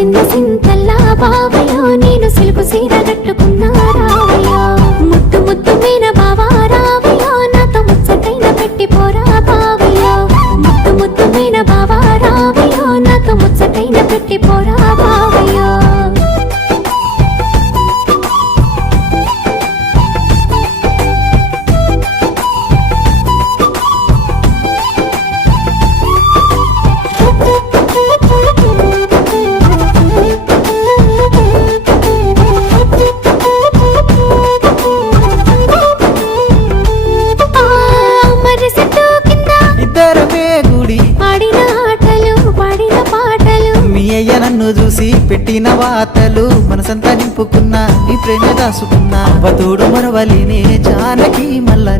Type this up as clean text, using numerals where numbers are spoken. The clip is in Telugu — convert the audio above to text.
మురిసింద సింతల్లా బావయ్యో నేను సిలుకు సీర కట్టుకున్నా రావయ్యో ముద్దు ముద్దు మీన బావా రావయ్యో నాతో ముచ్చటైన పెట్టిపోరా బావయ్యో ముద్దు ముద్దు మీన బావా రావయ్యో నాతో ముచ్చటైన పెట్టిపోరా బావయ్యో నన్ను చూసి పెట్టిన వాతలు మనసంతా నింపుకున్నా నీ ప్రేమ దాసుకున్నా అవతోడు మరవలినే జానకి మల్లని